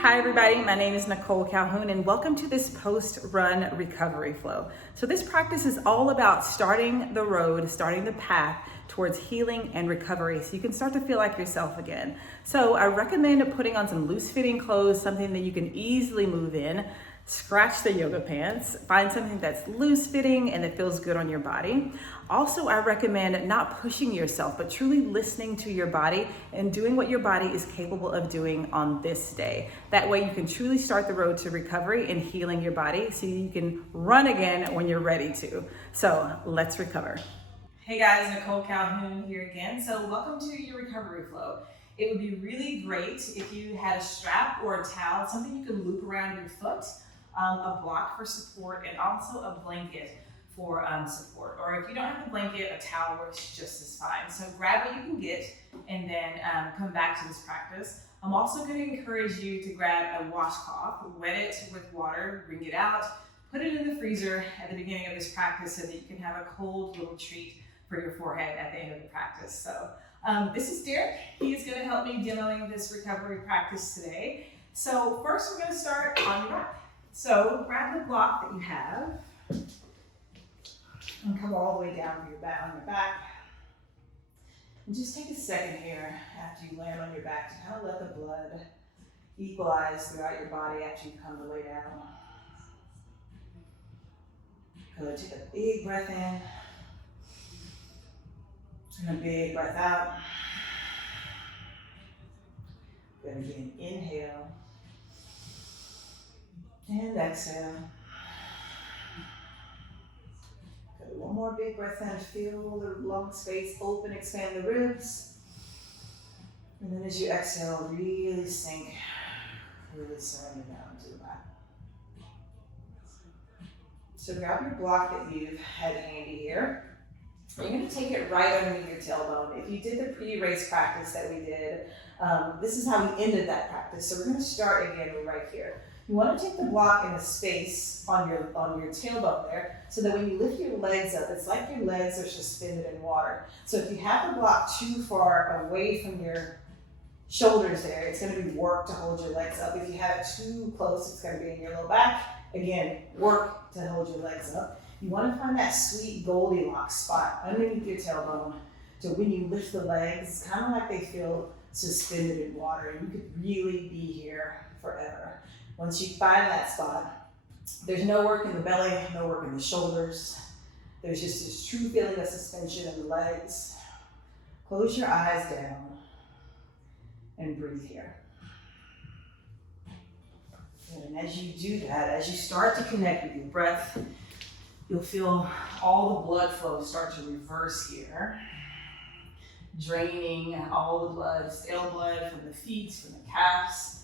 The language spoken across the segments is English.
Hi everybody, my name is Nicole Calhoun and welcome to this post-run recovery flow. So this practice is all about starting the road, starting the path towards healing and recovery so you can start to feel like yourself again. So I recommend putting on some loose fitting clothes, something that you can easily move in. Scratch the yoga pants, find something that's loose fitting and that feels good on your body. Also, I recommend not pushing yourself, but truly listening to your body and doing what your body is capable of doing on this day. That way you can truly start the road to recovery and healing your body so you can run again when you're ready to. So let's recover. Hey guys, Nicole Calhoun here again. So welcome to your recovery flow. It would be really great if you had a strap or a towel, something you can loop around your foot, a block for support, and also a blanket for support. Or if you don't have a blanket, a towel works just as fine. So grab what you can get and then come back to this practice. I'm also going to encourage you to grab a washcloth, wet it with water, wring it out, put it in the freezer at the beginning of this practice so that you can have a cold little treat for your forehead at the end of the practice. So this is Derek. He is going to help me demoing this recovery practice today. So first we're going to start on your back. So grab the block that you have and come all the way down to your back, on your back. And just take a second here after you land on your back to kind of let the blood equalize throughout your body after you come to lay down. Good, take a big breath in and a big breath out. Good, again, inhale. And exhale. Good. One more big breath in. Feel the lung space open, expand the ribs. And then as you exhale, really sink, really surrender down to the back. So grab your block that you've had handy here. You're going to take it right underneath your tailbone. If you did the pre-race practice that we did, this is how we ended that practice. So we're going to start again right here. You want to take the block in a space on your tailbone there so that when you lift your legs up, it's like your legs are suspended in water. So if you have the block too far away from your shoulders there, it's going to be work to hold your legs up. If you have it too close, it's going to be in your low back. Again, work to hold your legs up. You want to find that sweet Goldilocks spot underneath your tailbone so when you lift the legs, it's kind of like they feel suspended in water and you could really be here forever. Once you find that spot, there's no work in the belly, no work in the shoulders. There's just this true feeling of suspension in the legs. Close your eyes down and breathe here. And as you do that, as you start to connect with your breath, you'll feel all the blood flow start to reverse here, draining all the blood, stale blood from the feet, from the calves,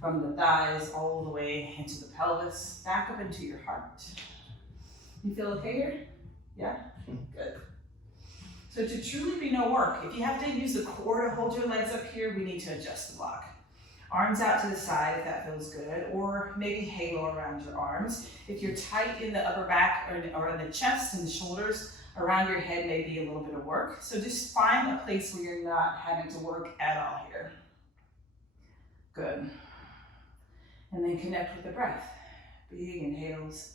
from the thighs, all the way into the pelvis, back up into your heart. You feel okay here? Yeah? Good. So to truly be no work, if you have to use the core to hold your legs up here, we need to adjust the block. Arms out to the side if that feels good, or maybe halo around your arms. If you're tight in the upper back or in the chest and the shoulders, around your head may be a little bit of work. So just find a place where you're not having to work at all here. Good. And then connect with the breath. Big inhales,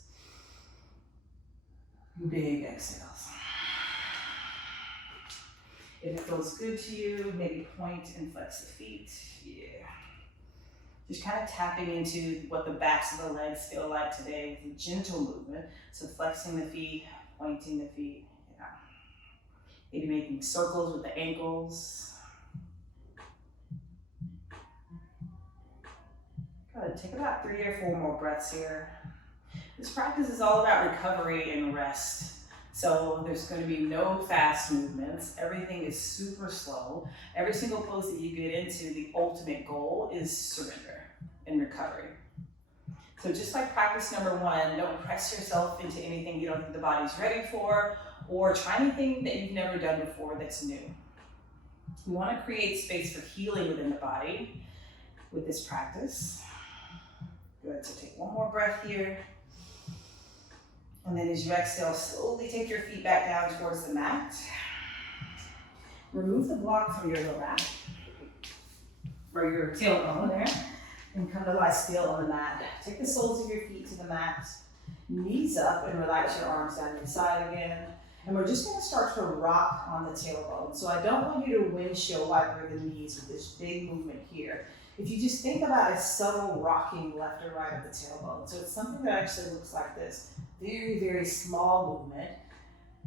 big exhales. If it feels good to you, maybe point and flex the feet. Yeah. Just kind of tapping into what the backs of the legs feel like today with a gentle movement. So flexing the feet, pointing the feet. Yeah. Maybe making circles with the ankles. Good. Take about 3 or 4 more breaths here. This practice is all about recovery and rest. So there's going to be no fast movements. Everything is super slow. Every single pose that you get into, the ultimate goal is surrender and recovery. So just like practice number 1, don't press yourself into anything you don't think the body's ready for, or try anything that you've never done before that's new. You want to create space for healing within the body with this practice. Good, so take 1 more breath here. And then as you exhale, slowly take your feet back down towards the mat. Remove the block from your low back, or your tailbone there. And come to lie still on the mat. Take the soles of your feet to the mat, knees up, and relax your arms down your side again. And we're just gonna start to rock on the tailbone. So I don't want you to windshield wiper the knees with this big movement here. If you just think about a subtle rocking left or right of the tailbone. So it's something that actually looks like this. Very, very small movement.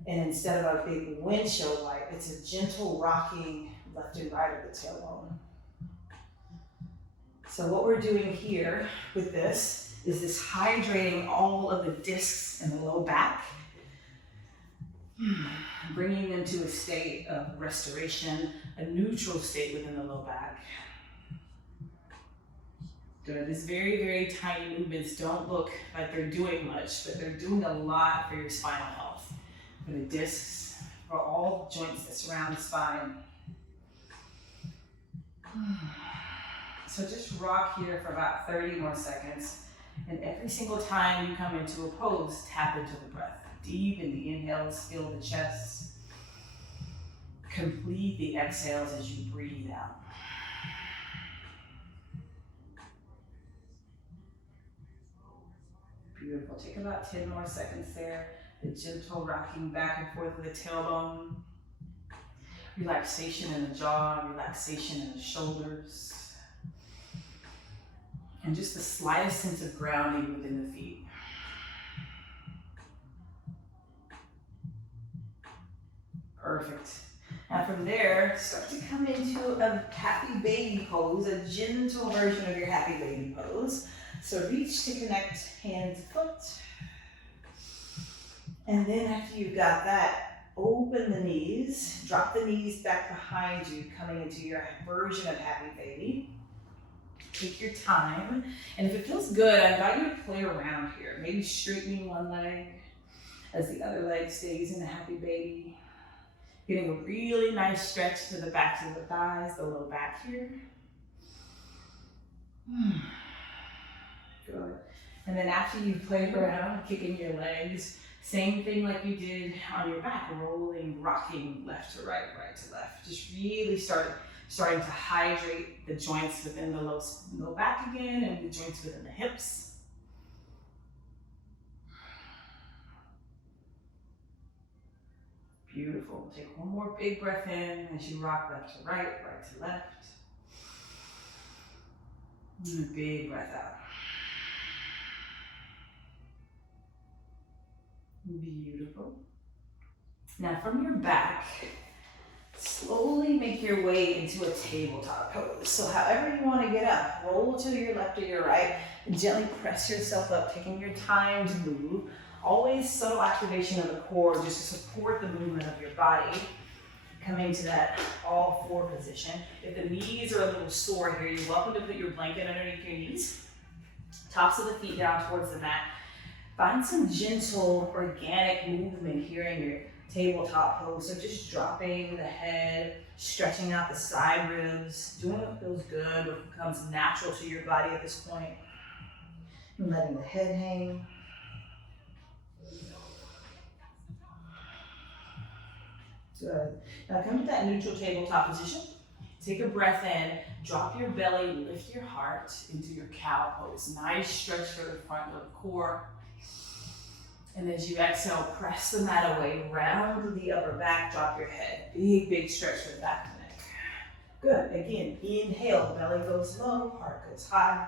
And instead of a big windshield wipe, it's a gentle rocking left and right of the tailbone. So what we're doing here with this is hydrating all of the discs in the low back, bringing them to a state of restoration, a neutral state within the low back. Good. These very, very tiny movements don't look like they're doing much, but they're doing a lot for your spinal health, for the discs, for all joints that surround the spine. So just rock here for about 30 more seconds. And every single time you come into a pose, tap into the breath. Deep in the inhales, feel the chest. Complete the exhales as you breathe out. Beautiful. Take about 10 more seconds there. The gentle rocking back and forth with the tailbone. Relaxation in the jaw, relaxation in the shoulders. And just the slightest sense of grounding within the feet. Perfect. Now from there, start to come into a happy baby pose, a gentle version of your happy baby pose. So reach to connect hand to foot. And then after you've got that, open the knees, drop the knees back behind you, coming into your version of happy baby. Take your time, and if it feels good, I invite you to play around here. Maybe straightening one leg as the other leg stays in the happy baby. Getting a really nice stretch to the backs of the thighs, the low back here. Good. And then after you've played around, kicking your legs, same thing like you did on your back, rolling, rocking left to right, right to left. Just really starting to hydrate the joints within the low back again and the joints within the hips. Beautiful. Take one more big breath in as you rock left to right, right to left. And a big breath out. Beautiful. Now from your back, slowly make your way into a tabletop pose. So however you want to get up, roll to your left or your right, and gently press yourself up, taking your time to move. Always subtle activation of the core just to support the movement of your body. Coming to that all four position. If the knees are a little sore here, you're welcome to put your blanket underneath your knees. Tops of the feet down towards the mat. Find some gentle, organic movement here in your tabletop pose. So just dropping the head, stretching out the side ribs, doing what feels good, what becomes natural to your body at this point. And letting the head hang. Good. Now come to that neutral tabletop position. Take a breath in, drop your belly, lift your heart into your cow pose. Nice stretch for the front of the core. And as you exhale, press the mat away, round the upper back, drop your head. Big, big stretch for the back and neck. Good. Again, inhale, belly goes low, heart goes high.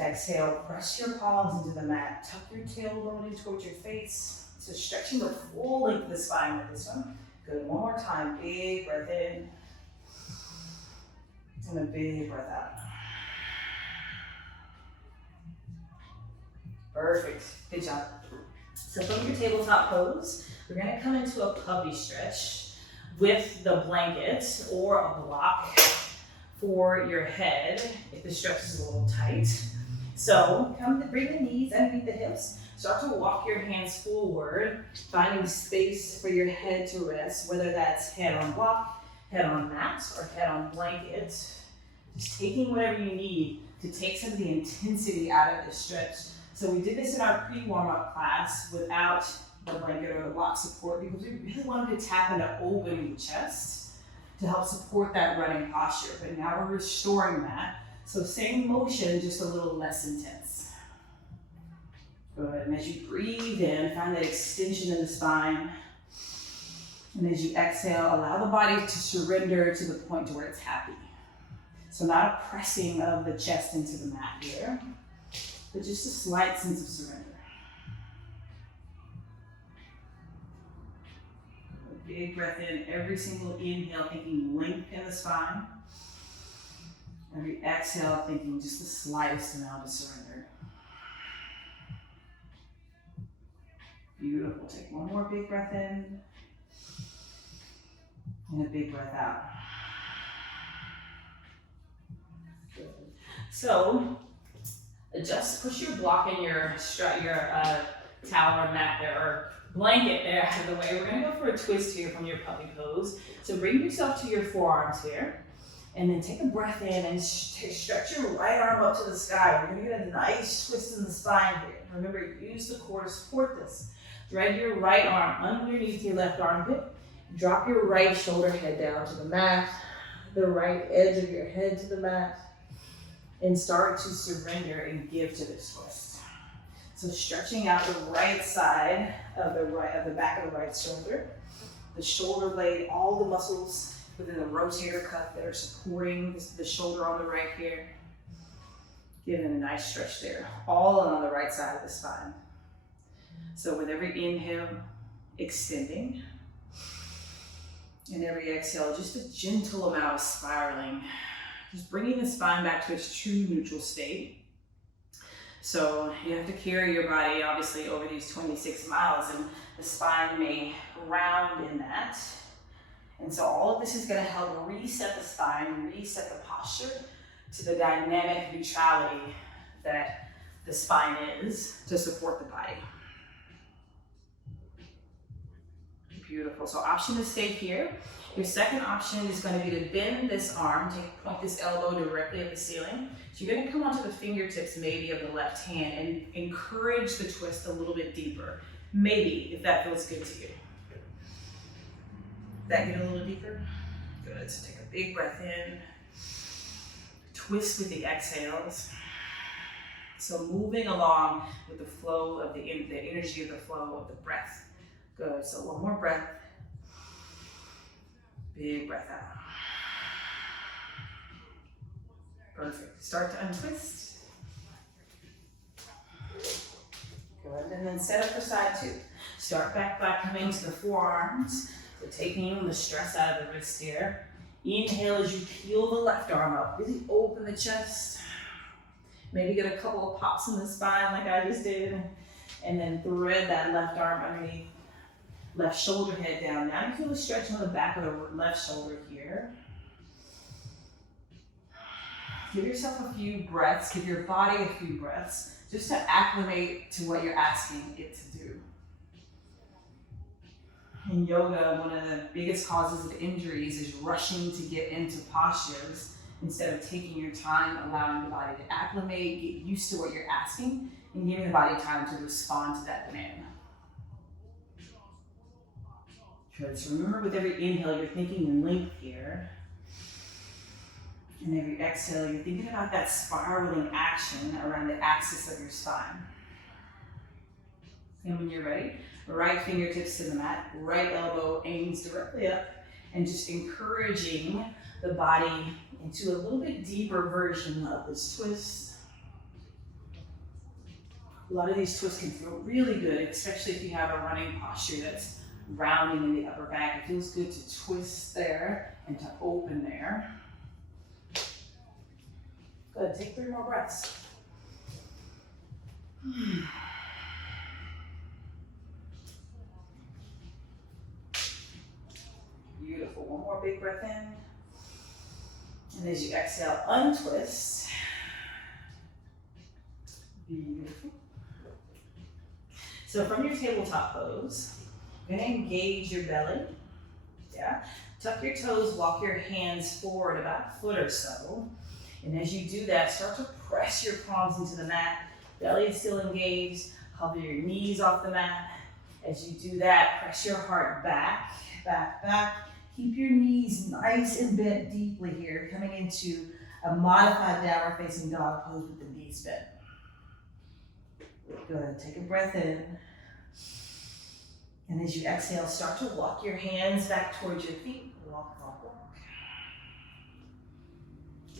Exhale, press your palms into the mat. Tuck your tailbone in towards your face. So stretching the full length of the spine with this one. Good. One more time. Big breath in. And a big breath out. Perfect. Good job. So from your tabletop pose, we're going to come into a puppy stretch with the blanket or a block for your head if the stretch is a little tight. So bring the knees underneath the hips. Start to walk your hands forward, finding space for your head to rest, whether that's head on block, head on mat, or head on blanket. Just taking whatever you need to take some of the intensity out of this stretch. So we did this in our pre-warm-up class without the blanket or the block support because we really wanted to tap into opening the chest to help support that running posture. But now we're restoring that. So same motion, just a little less intense. Good, and as you breathe in, find that extension in the spine. And as you exhale, allow the body to surrender to the point to where it's happy. So not a pressing of the chest into the mat here, but just a slight sense of surrender. A big breath in, every single inhale, thinking length in the spine. Every exhale, thinking just the slightest amount of surrender. Beautiful. Take one more big breath in. And a big breath out. Good. So, push your block in your towel or mat there, or blanket there out of the way. We're gonna go for a twist here from your puppy pose. So bring yourself to your forearms here, and then take a breath in and stretch your right arm up to the sky. We're gonna get a nice twist in the spine here. Remember, use the core to support this. Thread your right arm underneath your left armpit. Drop your right shoulder head down to the mat, the right edge of your head to the mat, and start to surrender and give to this twist. So stretching out the right side of the back of the right shoulder, the shoulder blade, all the muscles within the rotator cuff that are supporting the shoulder on the right here. Giving a nice stretch there, all on the right side of the spine. So with every inhale, extending. And every exhale, just a gentle amount of spiraling. Just bringing the spine back to its true neutral state. So you have to carry your body, obviously, over these 26 miles, and the spine may round in that. And so all of this is gonna help reset the spine, reset the posture to the dynamic neutrality that the spine is to support the body. Beautiful. So option to stay here. Your second option is going to be to bend this arm, point this elbow directly at the ceiling. So you're going to come onto the fingertips maybe of the left hand and encourage the twist a little bit deeper. Maybe, if that feels good to you. That get a little deeper? Good. So take a big breath in. Twist with the exhales. So moving along with the flow of the energy of the flow of the breath. Good, so one more breath. Big breath out. Perfect. Start to untwist. Good, and then set up for side two. Start back by coming to the forearms. So taking the stress out of the wrist here. Inhale as you peel the left arm up. Really open the chest. Maybe get a couple of pops in the spine like I just did. And then thread that left arm underneath. Left shoulder head down. Now you feel a stretch on the back of the left shoulder here. Give yourself a few breaths, give your body a few breaths, just to acclimate to what you're asking it to do. In yoga, one of the biggest causes of injuries is rushing to get into postures instead of taking your time, allowing the body to acclimate, get used to what you're asking, and giving the body time to respond to that demand. Good. So remember, with every inhale, you're thinking length here. And every exhale, you're thinking about that spiraling action around the axis of your spine. And when you're ready, right fingertips to the mat, right elbow aims directly up, and just encouraging the body into a little bit deeper version of this twist. A lot of these twists can feel really good, especially if you have a running posture that's rounding in the upper back. It feels good to twist there and to open there. Good, take 3 more breaths. Beautiful, one more big breath in. And as you exhale, untwist. Beautiful. So from your tabletop pose, you're gonna engage your belly. Yeah. Tuck your toes, walk your hands forward about a foot or so. And as you do that, start to press your palms into the mat. Belly is still engaged. Hover your knees off the mat. As you do that, press your heart back, back, back. Keep your knees nice and bent deeply here, coming into a modified downward facing dog pose with the knees bent. Good, take a breath in. And as you exhale, start to walk your hands back towards your feet. Walk, walk, walk.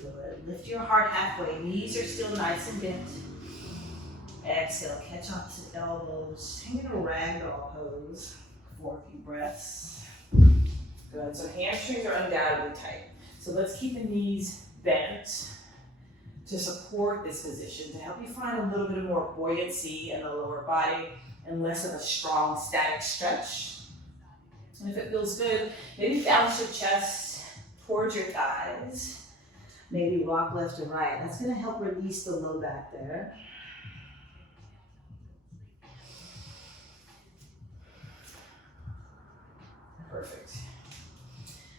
Good, lift your heart halfway. Knees are still nice and bent. Exhale, catch opposite elbows. Hang in a ragdoll pose for a few breaths. Good, so hamstrings are undoubtedly tight. So let's keep the knees bent to support this position, to help you find a little bit of more buoyancy in the lower body and less of a strong static stretch. And if it feels good, maybe bounce your chest towards your thighs. Maybe rock left to right. That's gonna help release the low back there. Perfect.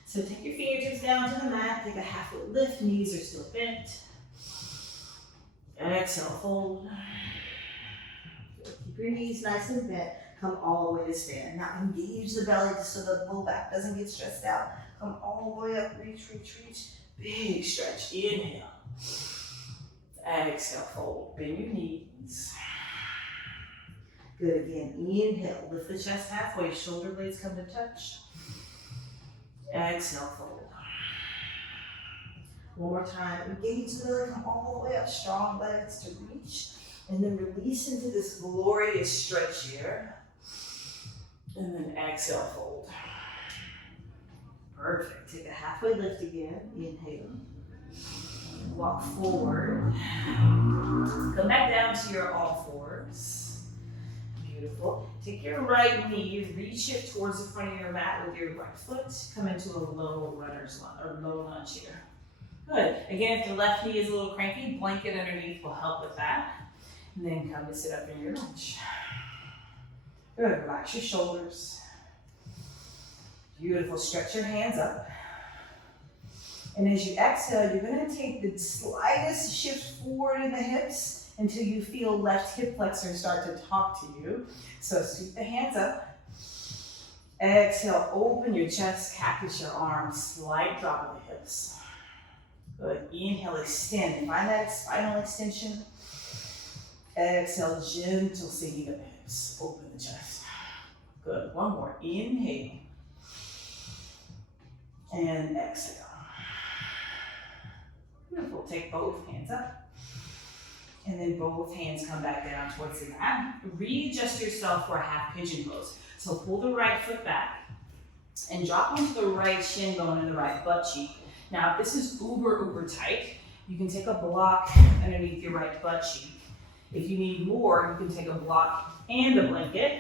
So take your fingertips down to the mat, take a half foot lift, knees are still bent. Exhale, fold. Keep your knees nice and bent. Come all the way to stand. Now engage the belly just so the low back doesn't get stressed out. Come all the way up, reach, reach, reach. Big stretch, inhale. Exhale, fold, bend your knees. Good, again, inhale, lift the chest halfway, shoulder blades come to touch. Exhale, fold. One more time, engage the belly, come all the way up, strong legs to reach. And then release into this glorious stretch here. And then exhale, fold. Perfect. Take a halfway lift again. Inhale. Walk forward. Come back down to your all fours. Beautiful. Take your right knee, reach it towards the front of your mat with your right foot. Come into a low runner's lunge, or low lunge here. Good. Again, if the left knee is a little cranky, blanket underneath will help with that. And then come to sit up in your lunge. Good, relax your shoulders. Beautiful, stretch your hands up. And as you exhale, you're gonna take the slightest shift forward in the hips until you feel left hip flexor start to talk to you. So sweep the hands up. Exhale, open your chest, cactus your arms, slight drop of the hips. Good, inhale, extend. Find that spinal extension. Exhale, gentle sinking of the hips. Open the chest. Good, one more. Inhale. And exhale. Beautiful, take both hands up. And then both hands come back down towards the mat. Readjust yourself for a half pigeon pose. So pull the right foot back and drop onto the right shin bone and the right butt cheek. Now, if this is uber tight, you can take a block underneath your right butt cheek. If you need more, you can take a block and a blanket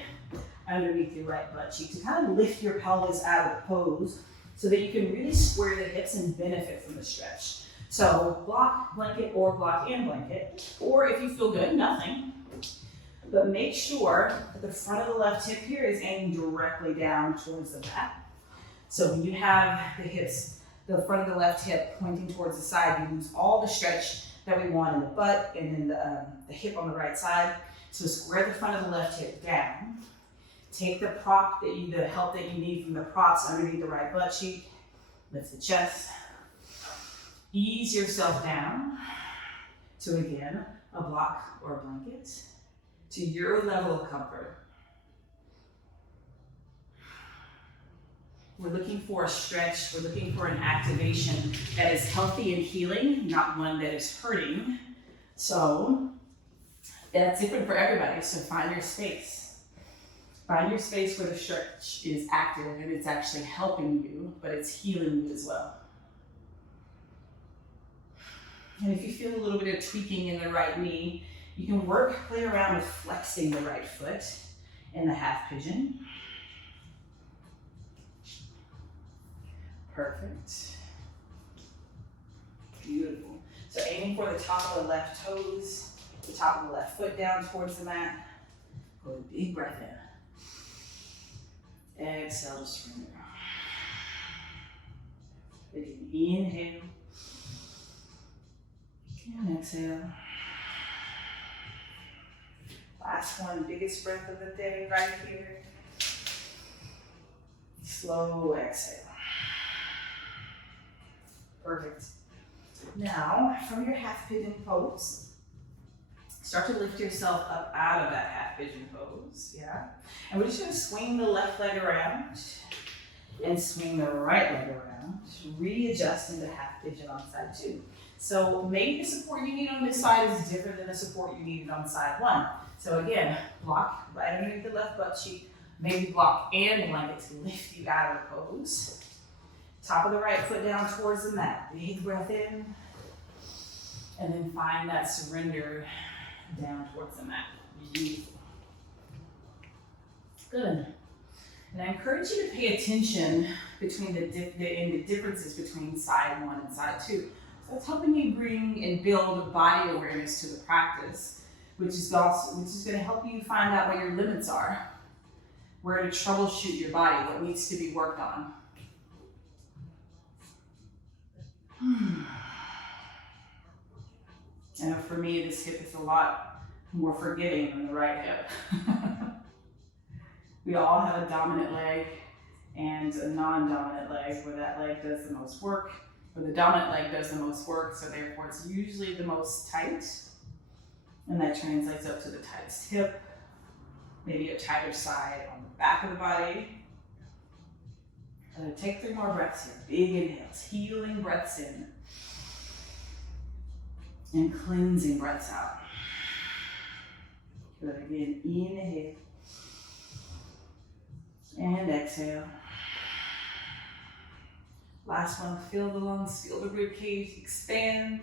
underneath your right butt cheek to kind of lift your pelvis out of the pose so that you can really square the hips and benefit from the stretch. So block, blanket, or block and blanket, or if you feel good, nothing. But make sure that the front of the left hip here is aimed directly down towards the mat. So when you have the hips, the front of the left hip pointing towards the side, you lose all the stretch that we want in the butt and in the hip on the right side. So square the front of the left hip down. Take the prop the help that you need from the props underneath the right butt cheek. Lift the chest. Ease yourself down to, again, a block or a blanket to your level of comfort. We're looking for a stretch, we're looking for an activation that is healthy and healing, not one that is hurting. So that's different for everybody, so find your space. Find your space where the stretch is active and it's actually helping you, but it's healing you as well. And if you feel a little bit of tweaking in the right knee, you can play around with flexing the right foot in the half pigeon. Perfect. Beautiful. So aiming for the top of the left toes, the top of the left foot down towards the mat. Go a big breath in. Exhale to surrender. Again, inhale. And exhale. Last one, biggest breath of the day right here. Slow exhale. Perfect. Now, from your half pigeon pose, start to lift yourself up out of that half pigeon pose, yeah? And we're just gonna swing the left leg around and swing the right leg around. Readjust into half pigeon on side 2. So maybe the support you need on this side is different than the support you needed on side 1. So again, block right underneath the left butt cheek, maybe block and blanket to lift you out of the pose. Top of the right foot down towards the mat. Big breath in, and then find that surrender down towards the mat. Beautiful. Good. And I encourage you to pay attention between the differences between side 1 and side 2. So it's helping you bring and build body awareness to the practice, which is going to help you find out what your limits are, where to troubleshoot your body, what needs to be worked on. I know for me, this hip is a lot more forgiving than the right hip. We all have a dominant leg and a non-dominant leg, where that leg does the most work, where the dominant leg does the most work, so therefore it's usually the most tight, and that translates up to the tightest hip, maybe a tighter side on the back of the body. Take 3 more breaths here. Big inhales, healing breaths in, and cleansing breaths out. Good, again, inhale, and exhale. Last one, fill the lungs, feel the rib cage, expand.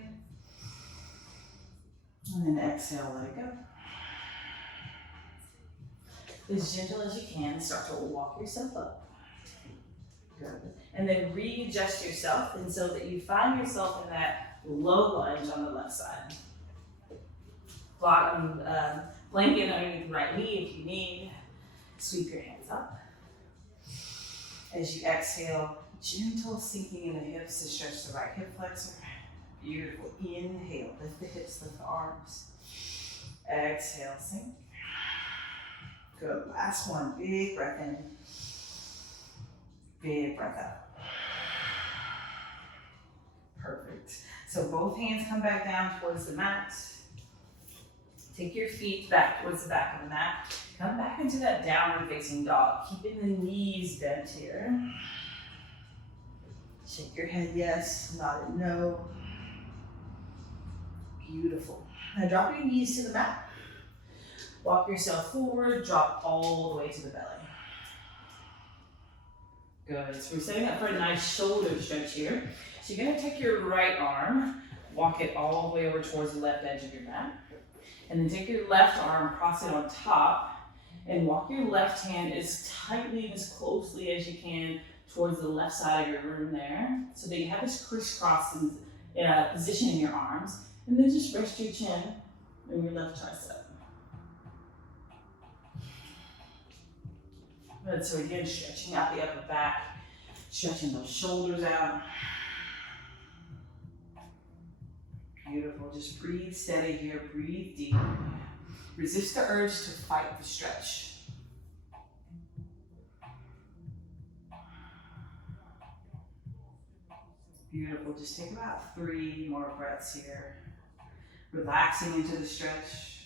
And then exhale, let it go. As gentle as you can, start to walk yourself up. Good. And then readjust yourself, and so that you find yourself in that low lunge on the left side. Blanket underneath the right knee if you need. Sweep your hands up. As you exhale, gentle sinking in the hips to stretch the right hip flexor. Beautiful. Inhale, lift the hips, lift the arms. Exhale, sink. Good. Last one. Big breath in. Big breath out. Perfect. So both hands come back down towards the mat. Take your feet back towards the back of the mat. Come back into that downward facing dog. Keeping the knees bent here. Shake your head yes, nod it no. Beautiful. Now drop your knees to the mat. Walk yourself forward, drop all the way to the belly. Good, so we're setting up for a nice shoulder stretch here. So you're gonna take your right arm, walk it all the way over towards the left edge of your mat. And then take your left arm, cross it on top, and walk your left hand as tightly and as closely as you can towards the left side of your room there, so that you have this crisscross position in your arms. And then just rest your chin on your left tricep. Good, so again, stretching out the upper back, stretching those shoulders out. Beautiful, just breathe steady here, breathe deep. Resist the urge to fight the stretch. Beautiful, just take about 3 more breaths here. Relaxing into the stretch,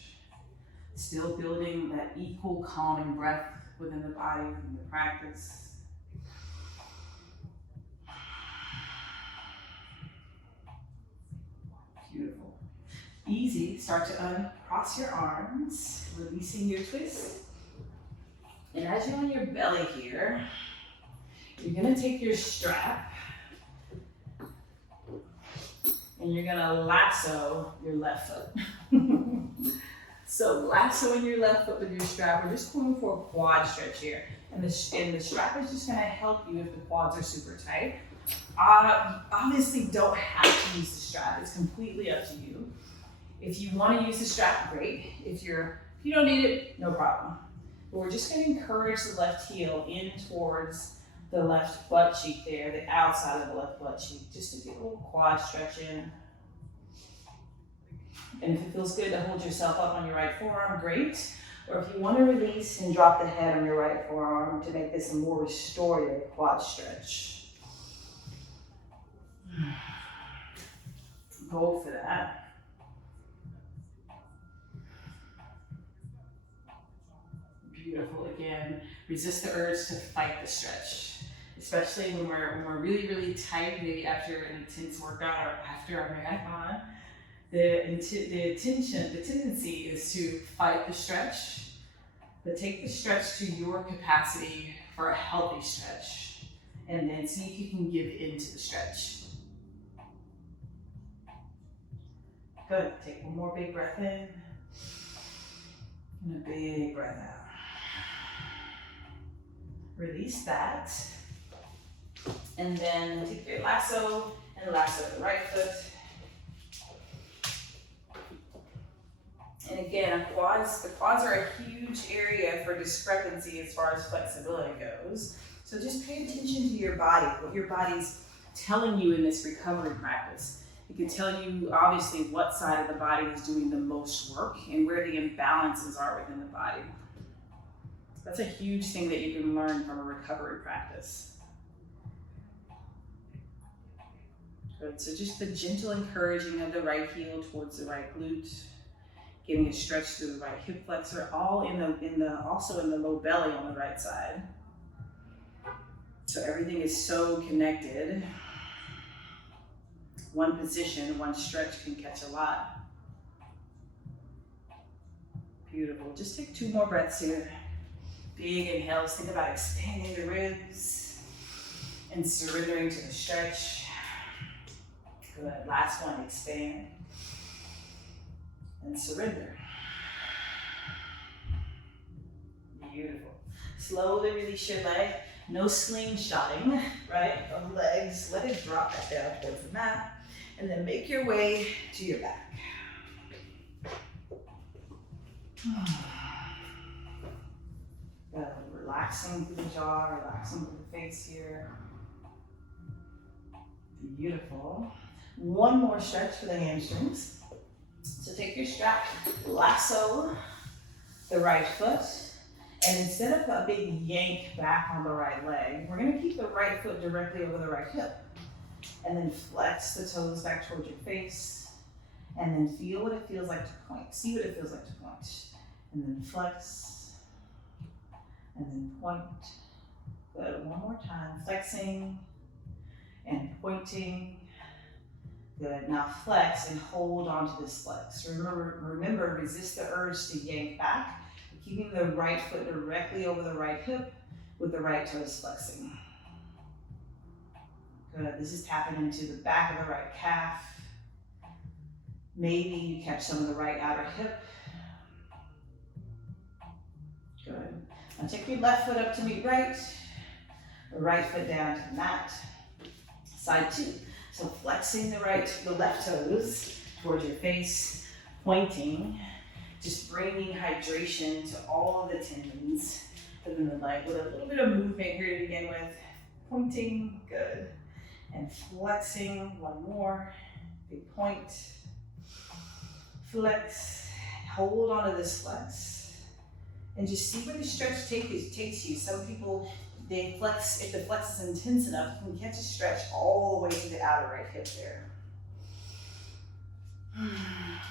still building that equal calming breath within the body, within the practice. Beautiful. Easy, start to uncross your arms, releasing your twist. And as you're on your belly here, you're gonna take your strap and you're gonna lasso your left foot. So lassoing your left foot with your strap, we're just going for a quad stretch here. And the strap is just gonna help you if the quads are super tight. Obviously don't have to use the strap, it's completely up to you. If you wanna use the strap, great. If you don't need it, no problem. But we're just gonna encourage the left heel in towards the left butt cheek there, the outside of the left butt cheek, just to get a little quad stretch in. And if it feels good to hold yourself up on your right forearm, great. Or if you want to release and drop the head on your right forearm to make this a more restorative quad stretch. Go for that. Beautiful. Again, resist the urge to fight the stretch, especially when we're really, really tight, maybe after an intense workout or after a marathon. The tendency is to fight the stretch, but take the stretch to your capacity for a healthy stretch, and then see if you can give into the stretch. Good. Take one more big breath in, and a big breath out. Release that, and then take your lasso and lasso the right foot. And again, the quads are a huge area for discrepancy as far as flexibility goes. So just pay attention to your body, what your body's telling you in this recovery practice. It can tell you obviously what side of the body is doing the most work and where the imbalances are within the body. That's a huge thing that you can learn from a recovery practice. Good, so just the gentle encouraging of the right heel towards the right glute, getting it stretched through the right hip flexor, all also in the low belly on the right side. So everything is so connected. One position, one stretch can catch a lot. Beautiful. Just take 2 more breaths here. Big inhales, think about expanding the ribs and surrendering to the stretch. Good, last one, expand and surrender. Beautiful. Slowly release your leg. No slingshotting, right, of the legs. Let it drop back down towards the mat, and then make your way to your back. Relaxing through the jaw, relaxing through the face here. Beautiful. One more stretch for the hamstrings. So take your strap, lasso the right foot, and instead of a big yank back on the right leg, we're gonna keep the right foot directly over the right hip. And then flex the toes back towards your face, and then feel what it feels like to point. See what it feels like to point. And then flex, and then point. Good, one more time, flexing and pointing. Good, now flex and hold on to this flex. Remember, resist the urge to yank back, keeping the right foot directly over the right hip with the right toes flexing. Good, this is tapping into the back of the right calf. Maybe you catch some of the right outer hip. Good. Now take your left foot up to meet right, the right foot down to the mat. Side 2. So flexing the left toes towards your face, pointing, just bringing hydration to all of the tendons within the leg with a little bit of movement here to begin with. Pointing, good. And flexing, one more, big point. Flex, hold on to this flex. And just see where the stretch takes you. Some people, they flex, if the flex is intense enough, you can catch a stretch all the way to the outer right hip there.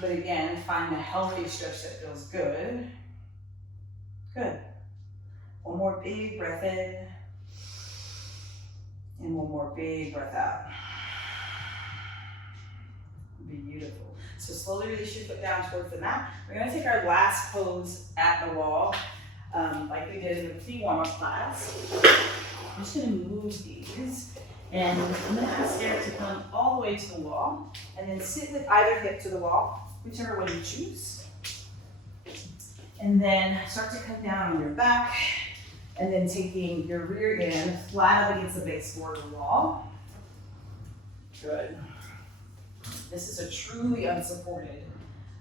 But again, find a healthy stretch that feels good. Good. One more big breath in. And one more big breath out. Beautiful. So slowly release your foot down towards the mat. We're gonna take our last pose at the wall, like we did in the pre-warm-up class. I'm just gonna move these, and I'm gonna ask Eric to come all the way to the wall, and then sit with either hip to the wall, whichever one you choose. And then start to come down on your back, and then taking your rear end flat up against the baseboard of the wall. Good. This is a truly unsupported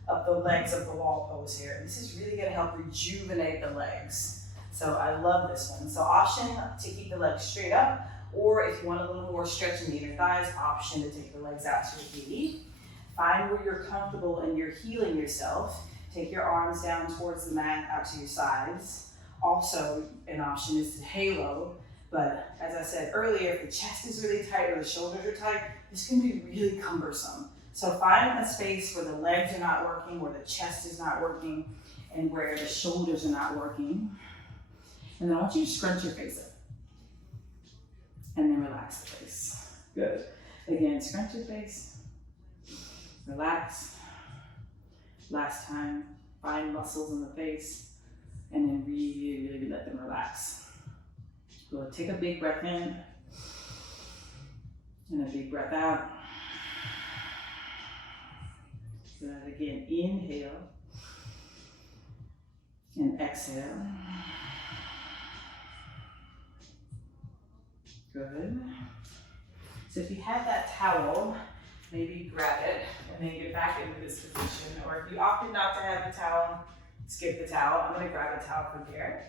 up the legs of the wall pose here. This is really gonna help rejuvenate the legs. So I love this one. So option to keep the legs straight up, or if you want a little more stretch in the inner thighs, option to take the legs out to your knee. Find where you're comfortable and you're healing yourself. Take your arms down towards the mat, out to your sides. Also, an option is to halo, but as I said earlier, if the chest is really tight or the shoulders are tight, this can be really cumbersome. So find a space where the legs are not working, where the chest is not working, and where the shoulders are not working. And then I want you to scrunch your face up. And then relax the face. Good. Again, scrunch your face. Relax. Last time, find muscles in the face. And then really let them relax. Good. Take a big breath in. And a big breath out. Good. Again, inhale. And exhale. Good. So if you have that towel, maybe grab it and then get back into this position. Or if you opted not to have the towel, skip the towel. I'm going to grab a towel from here.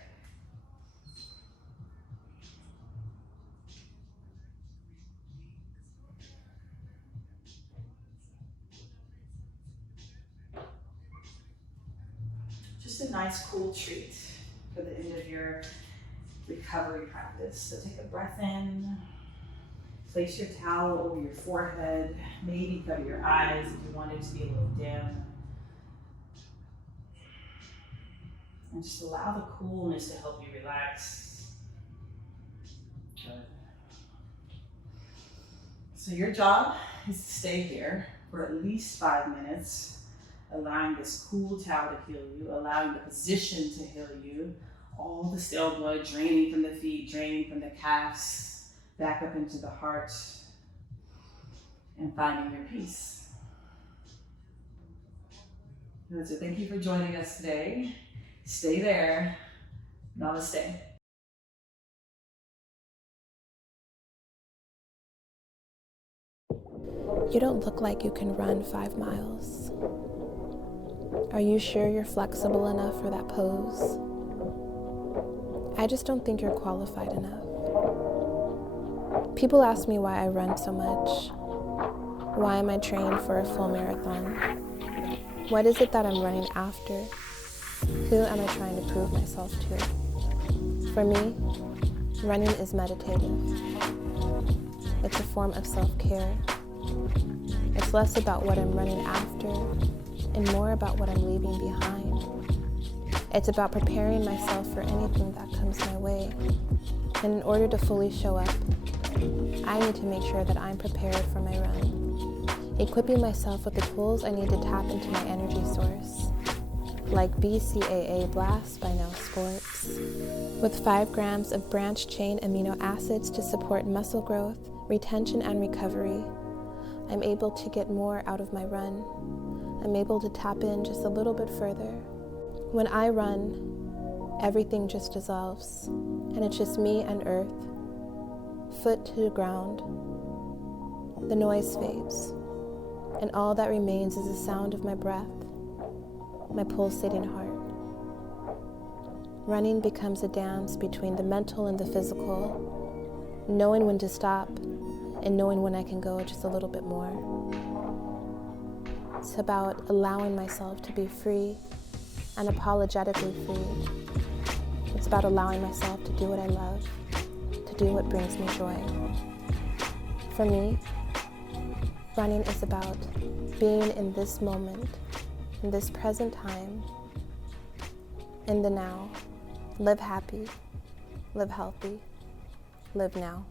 Just a nice cool treat for the end of your recovery practice. So take a breath in, place your towel over your forehead, maybe cover your eyes if you want it to be a little dim. And just allow the coolness to help you relax. Good. So your job is to stay here for at least 5 minutes, allowing this cool towel to heal you, allowing the position to heal you, all the stale blood draining from the feet, draining from the calves, back up into the heart, and finding your peace. And so thank you for joining us today. Stay there. Namaste. You don't look like you can run 5 miles. Are you sure you're flexible enough for that pose? I just don't think you're qualified enough. People ask me why I run so much. Why am I trained for a full marathon? What is it that I'm running after? Who am I trying to prove myself to? For me, running is meditative. It's a form of self-care. It's less about what I'm running after and more about what I'm leaving behind. It's about preparing myself for anything that comes my way. And in order to fully show up, I need to make sure that I'm prepared for my run, equipping myself with the tools I need to tap into my energy source, like BCAA Blast by Now Sports, with 5 grams of branched chain amino acids to support muscle growth, retention, and recovery. I'm able to get more out of my run. I'm able to tap in just a little bit further. When I run, everything just dissolves, and it's just me and earth, foot to the ground. The noise fades, and all that remains is the sound of my breath, my pulsating heart. Running becomes a dance between the mental and the physical, knowing when to stop and knowing when I can go just a little bit more. It's about allowing myself to be free, unapologetically free. It's about allowing myself to do what I love, to do what brings me joy. For me, running is about being in this moment, in this present time, in the now. Live happy, live healthy, live now.